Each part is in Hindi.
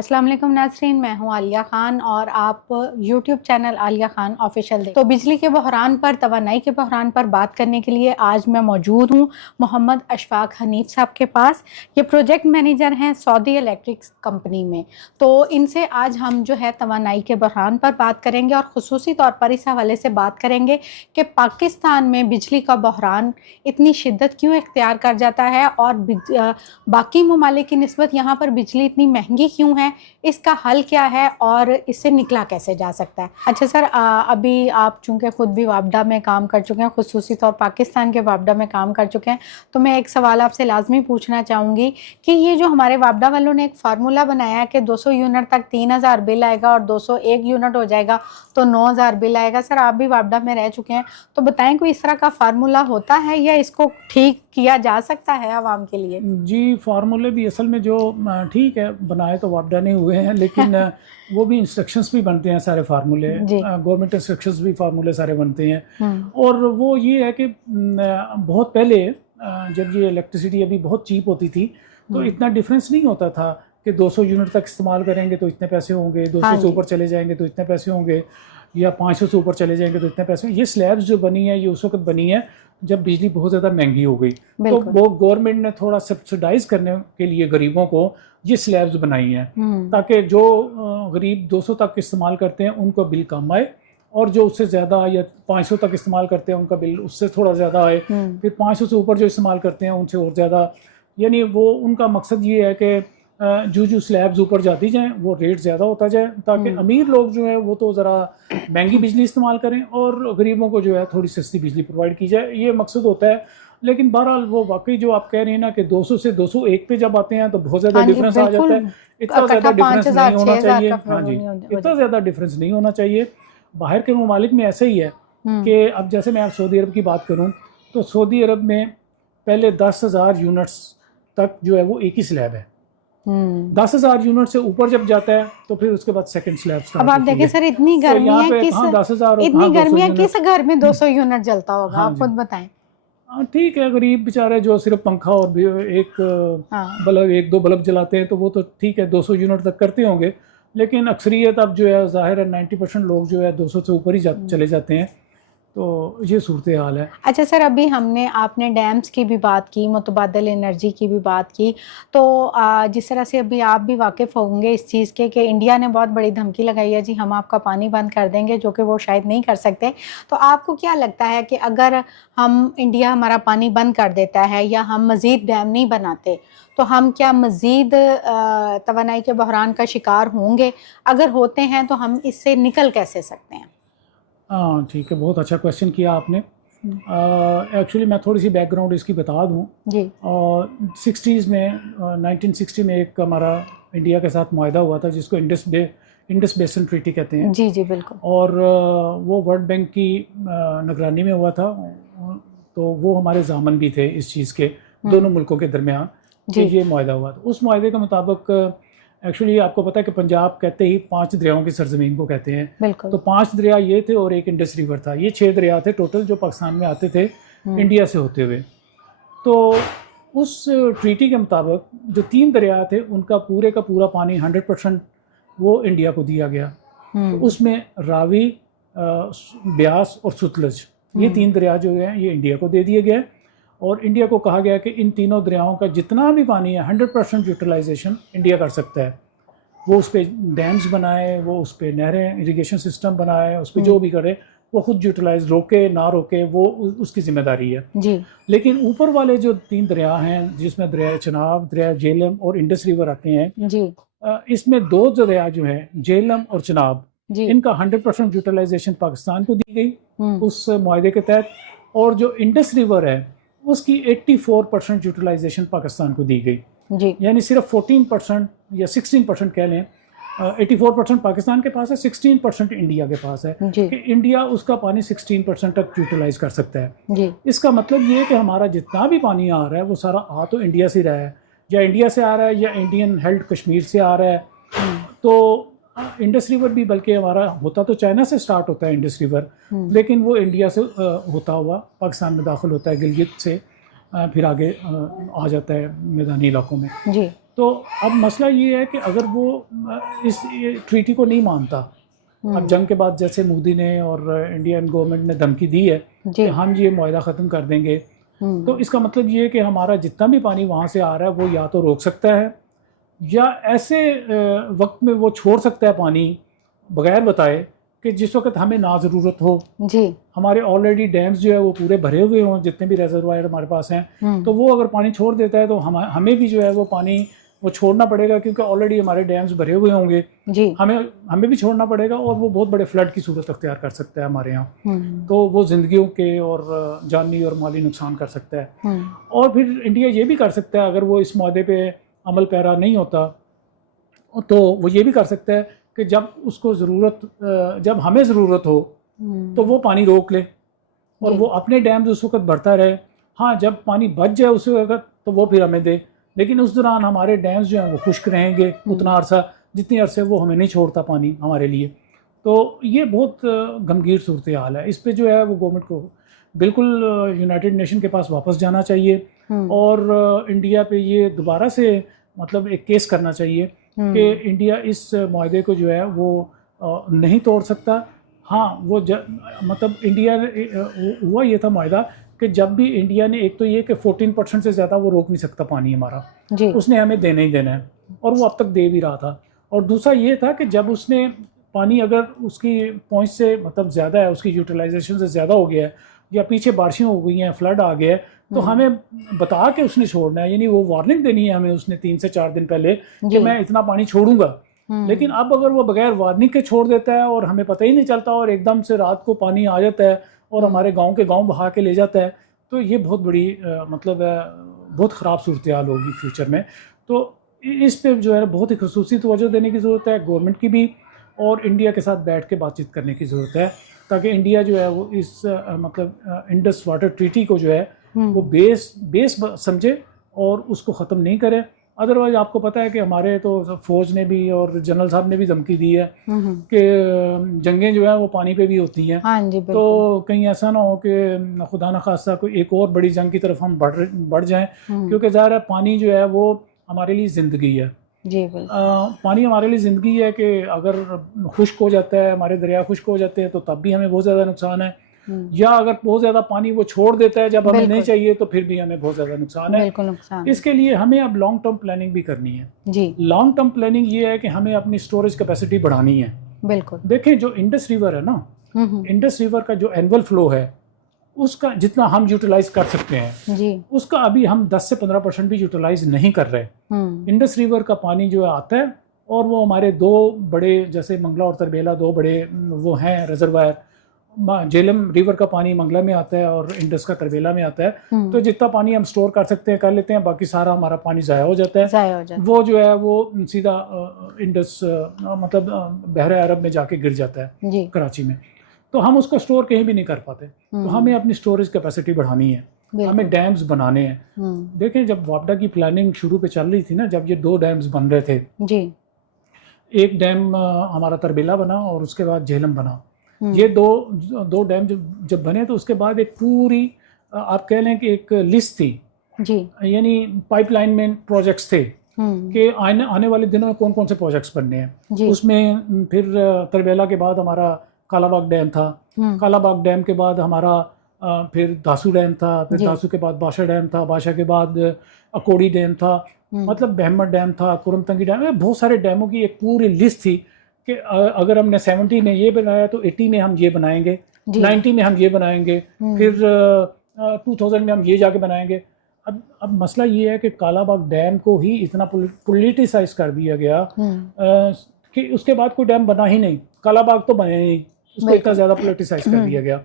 अस्सलाम वालेकुम नाज़रीन, मैं हूं आलिया खान और आप YouTube channel Alia Khan official देख। तो बिजली के बहरान पर, तवानाई के बहरान पर बात करने के लिए आज मैं मौजूद हूं मोहम्मद अशफाक हनीफ साहब के पास। ये प्रोजेक्ट मैनेजर हैं सऊदी इलेक्ट्रिक कंपनी में। तो इनसे आज हम जो है तवानाई के बहरान पर बात करेंगे और ख़ुसूसी तौर पर इस हवाले से बात करेंगे कि पाकिस्तान में बिजली का बहरान इतनी शिद्दत क्यों इख्तियार कर जाता है और बाकी ममालिक की निस्बत यहाँ पर बिजली इतनी महंगी क्यों है, इसका हल क्या है और इससे निकला कैसे जा सकता है। अच्छा सर, अभी आप चूँकि ख़ुद भी वापडा में काम कर चुके हैं, ख़ुसूसी तौर पाकिस्तान के वापडा में काम कर चुके हैं, तो मैं एक सवाल आपसे लाजमी पूछना चाहूँगी कि ये जो हमारे वापडा वालों ने एक फार्मूला बनाया है कि 200 यूनिट तक 3000 बिल आएगा और 201 यूनिट हो जाएगा तो 9000 बिल आएगा। सर आप भी वापडा में रह चुके हैं, तो बताएं कोई इस तरह का फार्मूला होता है या इसको ठीक किया जा सकता है आवाम के लिए? जी, फार्मूले भी असल में जो ठीक है बनाए तो वापडा नहीं हुए हैं, लेकिन वो भी इंस्ट्रक्शंस भी बनते हैं सारे फार्मूले, गवर्नमेंट इंस्ट्रक्शंस भी फार्मूले सारे बनते हैं। और वो ये है कि बहुत पहले जब ये इलेक्ट्रिसिटी अभी बहुत चीप होती थी तो इतना डिफरेंस नहीं होता था कि 200 यूनिट तक इस्तेमाल करेंगे तो इतने पैसे होंगे, 200 से ऊपर चले जाएंगे तो इतने पैसे होंगे, या 500 से ऊपर चले जाएंगे तो इतने पैसे। ये स्लैब्स जो बनी है ये उस वक्त बनी है जब बिजली बहुत ज़्यादा महंगी हो गई, तो वो गवर्नमेंट ने थोड़ा सब्सिडाइज करने के लिए गरीबों को ये स्लैब्स बनाई हैं ताकि जो गरीब 200 तक इस्तेमाल करते हैं उनका बिल कम आए, और जो उससे ज़्यादा या 500 तक इस्तेमाल करते हैं उनका बिल उससे थोड़ा ज़्यादा आए, फिर 500 से ऊपर जो इस्तेमाल करते हैं उनसे और ज़्यादा। यानी वो उनका मकसद ये है कि जो स्लैब्स ऊपर जाती जाएं वो रेट ज़्यादा होता जाए, ताकि अमीर लोग जो है वो तो ज़रा महंगी बिजली इस्तेमाल करें और गरीबों को जो है थोड़ी सस्ती बिजली प्रोवाइड की जाए, ये मकसद होता है। लेकिन बहरहाल वो वाकई जो आप कह रहे हैं ना कि 200 से 201 पे जब आते हैं तो बहुत ज़्यादा डिफरेंस आ जाता है। इतना ज़्यादा डिफरेंस नहीं होना चाहिए। हाँ जी, इतना ज़्यादा डिफरेंस नहीं होना चाहिए। बाहर के ममालिक में ऐसे ही है कि अब जैसे मैं आप सऊदी अरब की बात करूँ तो सऊदी अरब में पहले 10,000 यूनिट्स तक जो है वो एक ही स्लैब है। 10,000 यूनिट से ऊपर जब जाता है तो फिर उसके बाद सेकंड स्लैब स्टार्ट। अब आप देखिए सर, इतनी गर्मी है, इतनी गर्मी है किस घर में 200 यूनिट जलता होगा? आप खुद बताएं। ठीक है, गरीब बेचारे जो सिर्फ पंखा और एक बल्ब, एक दो बल्ब जलाते हैं तो वो तो ठीक है 200 यूनिट तक करते होंगे, लेकिन अक्सरियत अब जो है ज़ाहिर है 90% लोग जो है 200 से ऊपर ही चले जाते हैं, तो ये सूरत हाल है। अच्छा सर, अभी आपने डैम्स की भी बात की, मुतबादिल एनर्जी की भी बात की, तो जिस तरह से अभी आप भी वाकिफ़ होंगे इस चीज़ के कि इंडिया ने बहुत बड़ी धमकी लगाई है, जी हम आपका पानी बंद कर देंगे, जो कि वो शायद नहीं कर सकते। तो आपको क्या लगता है कि अगर इंडिया हमारा पानी बंद कर देता है या हम मज़ीद डैम नहीं बनाते तो हम क्या मज़ीद तवानाई के बहरान का शिकार होंगे? अगर होते हैं तो हम इससे निकल कैसे सकते हैं? हाँ ठीक है, बहुत अच्छा क्वेश्चन किया आपने। एक्चुअली मैं थोड़ी सी बैकग्राउंड इसकी बता दूँ जी। 60s में 1960 में एक हमारा इंडिया के साथ मुआहदा हुआ था जिसको इंडस बेसिन ट्रीटी कहते हैं। जी जी बिल्कुल। और वो वर्ल्ड बैंक की निगरानी में हुआ था, तो वो हमारे ज़ामन भी थे इस चीज़ के, दोनों मुल्कों के दरमियान ये मुआहदा हुआ था। उस मुआहदे के मुताबिक एक्चुअली आपको पता है कि पंजाब कहते ही 5 दरियाओं की सरजमीन को कहते हैं, तो 5 दरिया ये थे और एक इंडस रिवर था। ये 6 दरिया थे टोटल जो पाकिस्तान में आते थे इंडिया से होते हुए। तो उस ट्रीटी के मुताबिक जो 3 दरिया थे उनका पूरे का पूरा पानी 100% वो इंडिया को दिया गया। तो उसमें रावी, ब्यास और सुतलज, ये 3 दरिया जो हैं ये इंडिया को दे दिए गए, और इंडिया को कहा गया कि इन तीनों दरियाओं का जितना भी पानी है 100% यूटिलाइजेशन इंडिया कर सकता है। वो उस पर डैम्स बनाए, वो उस पर नहरें, इरिगेशन सिस्टम बनाए, उस पर जो भी करे वो खुद यूटिलाइज, रोके ना रोके वो उसकी जिम्मेदारी है जी। लेकिन ऊपर वाले जो 3 दरिया हैं जिसमें दरिया चनाब, दरिया झेलम और इंडस रिवर आते हैं जी, इसमें 2 दरिया जो हैं झेलम और चनाब, इनका 100% यूटिलाइजेशन पाकिस्तान को दी गई उस मुआहदे के तहत, और जो इंडस रिवर है उसकी 84% यूटिलाइजेशन पाकिस्तान को दी गई जी। यानी सिर्फ 14% या 16% कह लें, 84% पाकिस्तान के पास है, 16% इंडिया के पास है कि इंडिया उसका पानी 16% तक यूटिलाइज कर सकता है जी। इसका मतलब ये है कि हमारा जितना भी पानी आ रहा है वो सारा आ तो इंडिया से रहा है, या इंडिया से आ रहा है या इंडियन हेल्ड कश्मीर से आ रहा है। तो इंडस रिवर भी बल्कि हमारा होता तो चाइना से स्टार्ट होता है इंडस रिवर, लेकिन वो इंडिया से होता हुआ पाकिस्तान में दाखिल होता है गिलगित से, फिर आगे आ जाता है मैदानी इलाकों में जी। तो अब मसला ये है कि अगर वो इस ट्रीटी को नहीं मानता, अब जंग के बाद जैसे मोदी ने और इंडियन गवर्नमेंट ने धमकी दी है कि हम ये मुआहदा ख़त्म कर देंगे, तो इसका मतलब ये है कि हमारा जितना भी पानी वहाँ से आ रहा है वो या तो रोक सकता है या ऐसे वक्त में वो छोड़ सकता है पानी बगैर बताए कि जिस वक्त हमें ना ज़रूरत हो जी। हमारे ऑलरेडी डैम्स जो है वो पूरे भरे हुए हों, जितने भी रेजरवायर हमारे पास हैं, तो वो अगर पानी छोड़ देता है तो हमें भी जो है वो पानी वो छोड़ना पड़ेगा, क्योंकि ऑलरेडी हमारे डैम्स भरे हुए होंगे जी। हमें भी छोड़ना पड़ेगा और वो बहुत बड़े फ्लड की सूरत अख्तियार कर सकता है हमारे यहाँ। तो वो ज़िंदगियों के और जानी और माली नुकसान कर सकता है। और फिर इंडिया ये भी कर सकता है, अगर वो इस मुआहदे पे अमल पैरा नहीं होता तो वो ये भी कर सकता है कि जब उसको ज़रूरत, जब हमें ज़रूरत हो तो वो पानी रोक ले और वो अपने डैम्स उस वक्त भरता रहे। हाँ, जब पानी बच जाए उस वक्त तो वो फिर हमें दे, लेकिन उस दौरान हमारे डैम्स जो हैं वो खुश्क रहेंगे उतना अरसा जितनी अरसे वो हमें नहीं छोड़ता पानी हमारे लिए। तो ये बहुत गंभीर सूरत हाल है। इस पे जो है वो गवर्नमेंट को बिल्कुल यूनाइटेड नेशन के पास वापस जाना चाहिए और इंडिया पे ये दोबारा से मतलब एक केस करना चाहिए कि इंडिया इस मुआहदे को जो है वो नहीं तोड़ सकता। हाँ, वो मतलब इंडिया हुआ ये था मुआहदा कि जब भी इंडिया ने, एक तो ये कि 14% से ज़्यादा वो रोक नहीं सकता पानी हमारा जी। उसने हमें देना ही देना है और वो अब तक दे भी रहा था। और दूसरा ये था कि जब उसने पानी अगर उसकी पहुँच से मतलब ज़्यादा है, उसकी यूटिलाइजेशन से ज़्यादा हो गया है या पीछे बारिशें हो गई हैं, फ्लड आ गया है, तो हमें बता के उसने छोड़ना है, यानी वो वार्निंग देनी है हमें उसने 3 से 4 दिन पहले कि मैं इतना पानी छोड़ूंगा। लेकिन अब अगर वो बगैर वार्निंग के छोड़ देता है और हमें पता ही नहीं चलता और एकदम से रात को पानी आ जाता है और हमारे गांव के गांव बहा के ले जाता है, तो ये बहुत बड़ी मतलब बहुत ख़राब सूरत हाल होगी फ्यूचर में। तो इस पे जो है बहुत ही खसूसी तवज्जो देने की ज़रूरत है गवर्नमेंट की भी, और इंडिया के साथ बैठ के बातचीत करने की ज़रूरत है ताकि इंडिया जो है वो इस मतलब इंडस वाटर ट्रीटी को जो है वो बेस समझे और उसको ख़त्म नहीं करे। अदरवाइज आपको पता है कि हमारे तो फौज ने भी और जनरल साहब ने भी धमकी दी है कि जंगें जो है वो पानी पे भी होती हैं। हाँ जी, तो कहीं ऐसा ना हो कि खुदा न खास्ता कोई एक और बड़ी जंग की तरफ हम बढ़ जाएं, क्योंकि ज़ाहिर है पानी जो है वो हमारे लिए ज़िंदगी है जी। पानी हमारे लिए ज़िंदगी है कि अगर खुश्क हो जाता है, हमारे दरिया खुश्क हो जाते हैं तो तब भी हमें बहुत ज़्यादा नुकसान है, या अगर बहुत ज़्यादा पानी वो छोड़ देता है जब हमें नहीं चाहिए तो फिर भी हमें बहुत ज़्यादा नुकसान है। इसके लिए हमें अब लॉन्ग टर्म प्लानिंग भी करनी है जी। लॉन्ग टर्म प्लानिंग ये है कि हमें अपनी स्टोरेज कैपेसिटी बढ़ानी है। बिल्कुल देखें, जो इंडस रिवर है ना, इंडस रिवर का जो एनुअल फ्लो है उसका जितना हम यूटिलाइज कर सकते हैं जी, उसका अभी हम 10 से 15% भी यूटिलाइज नहीं कर रहे। इंडस रिवर का पानी जो है आता है और वो हमारे दो बड़े, जैसे मंगला और तरबेला, दो बड़े वो हैं रिजर्वायर। झेलम रिवर का पानी मंगला में आता है और इंडस का तरबेला में आता है। तो जितना पानी हम स्टोर कर सकते हैं कर लेते हैं, बाकी सारा हमारा पानी ज़ाया हो जाता है। वो जो है वो सीधा इंडस मतलब बहरे अरब में जाके गिर जाता है कराची में, तो हम उसको स्टोर कहीं भी नहीं कर पाते। तो हमें अपनी स्टोरेज कैपेसिटी बढ़ानी है, हमें डैम्स बनाने हैं। देखें, जब वापडा की प्लानिंग शुरू पे चल रही थी ना, जब ये 2 डैम्स बन रहे थे जी, एक डैम हमारा तरबेला बना और उसके बाद झेलम बना। ये दो डैम जब बने तो उसके बाद एक पूरी आप कह लें कि एक लिस्ट थी जी, यानी पाइपलाइन में प्रोजेक्ट्स थे कि आने वाले दिनों में कौन कौन से प्रोजेक्ट्स बनने हैं। उसमें फिर तरबेला के बाद हमारा कालाबाग डैम था, कालाबाग डैम के बाद हमारा फिर दासू डैम था, फिर दासू के बाद बादशाह डैम था, बादशाह के बाद अकोड़ी डैम था, मतलब बहमत डैम था, कुरमतंगी डैम, बहुत सारे डैमों की एक पूरी लिस्ट थी कि अगर हमने 70 में ये बनाया तो 80 में हम ये बनाएंगे, 90 में हम ये बनाएंगे, फिर 2000 में हम ये जाके बनाएंगे। अब मसला ये है कि कालाबाग डैम को ही इतना पोलिटिसाइज कर दिया गया कि उसके बाद कोई डैम बना ही नहीं। कालाबाग तो बने नहीं, उसको इतना ज़्यादा पोलिटिसाइज कर दिया गया।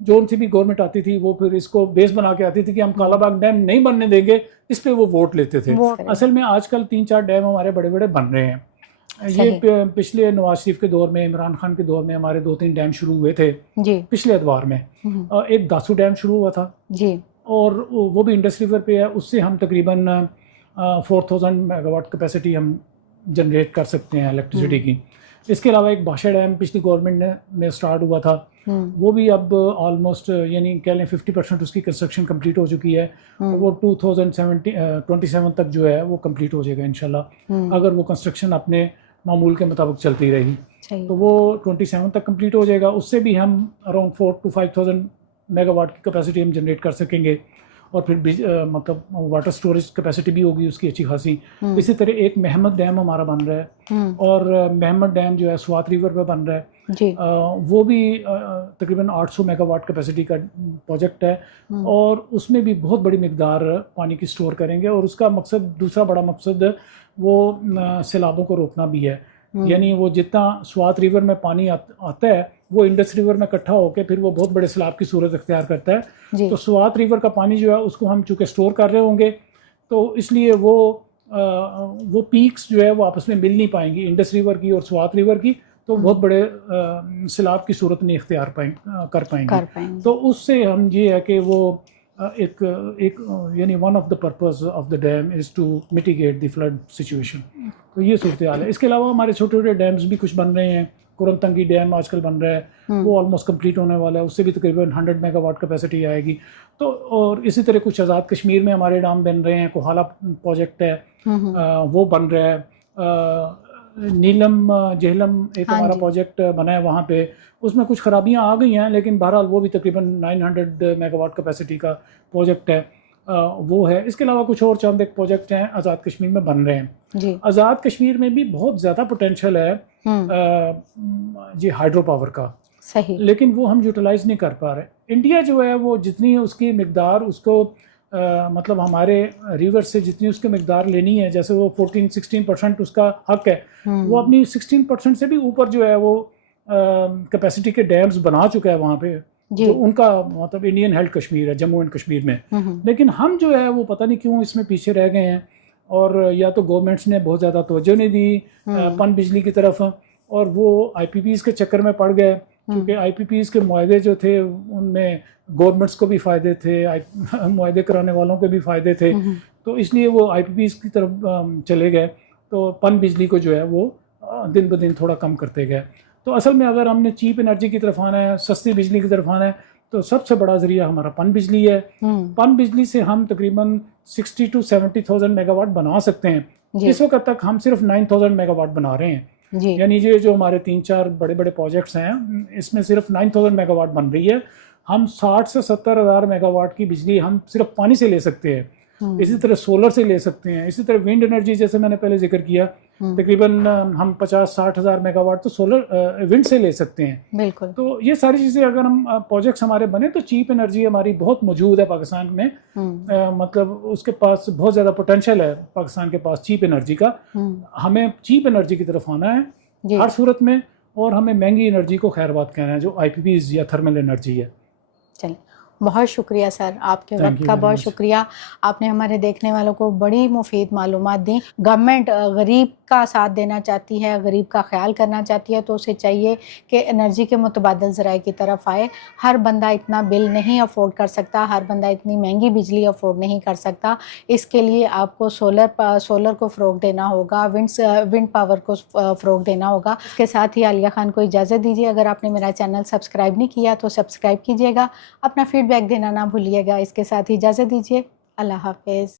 जो सी भी गवर्नमेंट आती थी वो फिर इसको बेस बना के आती थी कि हम कालाबाग डैम नहीं बनने देंगे, इस पे वो वोट लेते थे। असल में आजकल 3-4 डैम हमारे बड़े बड़े बन रहे हैं। ये पिछले नवाज शरीफ के दौर में, इमरान खान के दौर में हमारे 2-3 डैम शुरू हुए थे जी, पिछले अदवार में। एक दासू डैम शुरू हुआ था जी, और वो भी इंडस रिवर पे है। उससे हम तकरीबन 4000 मेगावाट कैपेसिटी हम जनरेट कर सकते हैं इलेक्ट्रिसिटी की। इसके अलावा एक भाषा डैम पिछली गवर्नमेंट में स्टार्ट हुआ था, वो भी अब ऑलमोस्ट यानी कह लें 50% उसकी कंस्ट्रक्शन कंप्लीट हो चुकी है। वो 2027 तक जो है वो कंप्लीट हो जाएगा इंशाल्लाह, अगर वो कंस्ट्रक्शन अपने मामूल के मुताबिक चलती रही तो वो 27 तक कंप्लीट हो जाएगा। उससे भी हम अराउंड 4,000 to 5,000 मेगावाट की कैपेसिटी हम जनरेट कर सकेंगे, और फिर मतलब वाटर स्टोरेज कैपेसिटी भी होगी उसकी अच्छी खासी। इसी तरह एक महमद डैम हमारा बन रहा है, और महमद डैम जो है स्वात रिवर पे बन रहा है जी। वो भी तकरीबन 800 मेगावाट कैपेसिटी का प्रोजेक्ट है, और उसमें भी बहुत बड़ी मिकदार पानी की स्टोर करेंगे। और उसका मकसद, दूसरा बड़ा मकसद वो सैलाबों को रोकना भी है। यानी वो जितना स्वात रिवर में पानी आता है वो इंडस रिवर में इकट्ठा होकर फिर वो बहुत बड़े सैलाब की सूरत अख्तियार करता है। तो स्वात रिवर का पानी जो है उसको हम चूँकि स्टोर कर रहे होंगे, तो इसलिए वो पीक्स जो है वो आपस में मिल नहीं पाएंगी, इंडस रिवर की और स्वात रिवर की, तो बहुत बड़े सैलाब की सूरत नहीं इख्तियार कर पाएंगे। तो उससे हम ये है कि वो एक यानी one of the purpose of the dam is to mitigate the flood situation. तो ये सूरत हाल है। इसके अलावा हमारे छोटे छोटे डैम्स भी कुछ बन रहे हैं। कुरमतंगी डैम आजकल बन रहा है, वो ऑलमोस्ट कंप्लीट होने वाला है, उससे भी तकरीबन 100 मेगावाट कैपेसिटी आएगी। तो और इसी तरह कुछ आज़ाद कश्मीर में हमारे डैम बन रहे हैं, कोहाला प्रोजेक्ट है वो बन रहा है, नीलम जेहलम एक हमारा प्रोजेक्ट बना है वहाँ पे, उसमें कुछ खराबियाँ आ गई हैं, लेकिन बहरहाल वो भी तकरीबन 900 मेगावाट कैपेसिटी का प्रोजेक्ट है, वो है। इसके अलावा कुछ और चंद एक प्रोजेक्ट हैं आज़ाद कश्मीर में बन रहे हैं। आज़ाद कश्मीर में भी बहुत ज़्यादा पोटेंशियल है जी हाइड्रो पावर का, सही, लेकिन वो हम यूटिलाइज नहीं कर पा रहे। इंडिया जो है वो जितनी उसकी मिकदार उसको मतलब हमारे रिवर से जितनी उसकी मिकदार लेनी है, जैसे वो 14-16% उसका हक है, वो अपनी 16% से भी ऊपर जो है वो कैपेसिटी के डैम्स बना चुका है वहाँ पे, जो उनका मतलब इंडियन हेल्ड कश्मीर है, जम्मू एंड कश्मीर में। लेकिन हम जो है वो पता नहीं क्यों इसमें पीछे रह गए हैं, और या तो गवर्नमेंट्स ने बहुत ज़्यादा तवज्जो नहीं दी पन बिजली की तरफ, और वो IPPs के चक्कर में पड़ गए, क्योंकि IPPs के मुआहदे जो थे उनमें गवर्नमेंट्स को भी फ़ायदे थे, मुआहदे कराने वालों के भी फ़ायदे थे, तो इसलिए वो IPPs की तरफ चले गए। तो पन बिजली को जो है वो दिन ब दिन थोड़ा कम करते गए। तो असल में अगर हमने चीप एनर्जी की तरफ आना है, सस्ती बिजली की तरफ आना है, तो सबसे बड़ा ज़रिया हमारा पन बिजली है। पन बिजली से हम तकरीबन 60 to 70,000 मेगावाट बना सकते हैं। इस वक्त तक हम सिर्फ 9,000 मेगावाट बना रहे हैं, यानी ये जो हमारे 3-4 बड़े बड़े प्रोजेक्ट्स हैं इसमें सिर्फ 9,000 मेगावाट बन रही है। हम 60 से 70 हज़ार मेगावाट की बिजली हम सिर्फ पानी से ले सकते हैं, इसी तरह सोलर से ले सकते हैं, इसी तरह विंड एनर्जी जैसे मैंने पहले जिक्र किया, तकरीबन हम 50-60 हज़ार मेगावाट तो सोलर विंड से ले सकते हैं। बिल्कुल। तो ये सारी चीज़ें अगर हम प्रोजेक्ट्स हमारे बने तो चीप एनर्जी हमारी बहुत मौजूद है पाकिस्तान में, मतलब उसके पास बहुत ज़्यादा पोटेंशियल है पाकिस्तान के पास चीप एनर्जी का। हमें चीप एनर्जी की तरफ आना है हर सूरत में, और हमें महंगी एनर्जी को खैर बात कहना है जो IPPs या थर्मल एनर्जी है। चलिए, बहुत शुक्रिया सर, आपके वक्त का बहुत शुक्रिया। आपने हमारे देखने वालों को बड़ी मुफीद मालूमात दी। गवर्नमेंट गरीब का साथ देना चाहती है, गरीब का ख्याल करना चाहती है, तो उसे चाहिए कि एनर्जी के मुतबादिल ज़राए की तरफ आए। हर बंदा इतना बिल नहीं अफोर्ड कर सकता, हर बंदा इतनी महंगी बिजली अफोर्ड नहीं कर सकता। इसके लिए आपको सोलर को फ़रोग देना होगा, विंड पावर को फ़रोग देना होगा। इसके साथ ही आलिया खान को इजाज़त दीजिए। अगर आपने मेरा चैनल सब्सक्राइब नहीं किया तो सब्सक्राइब कीजिएगा, अपना फीडबैक देना ना भूलिएगा। इसके साथ ही इजाज़त दीजिए। अल्लाह हाफ़िज़।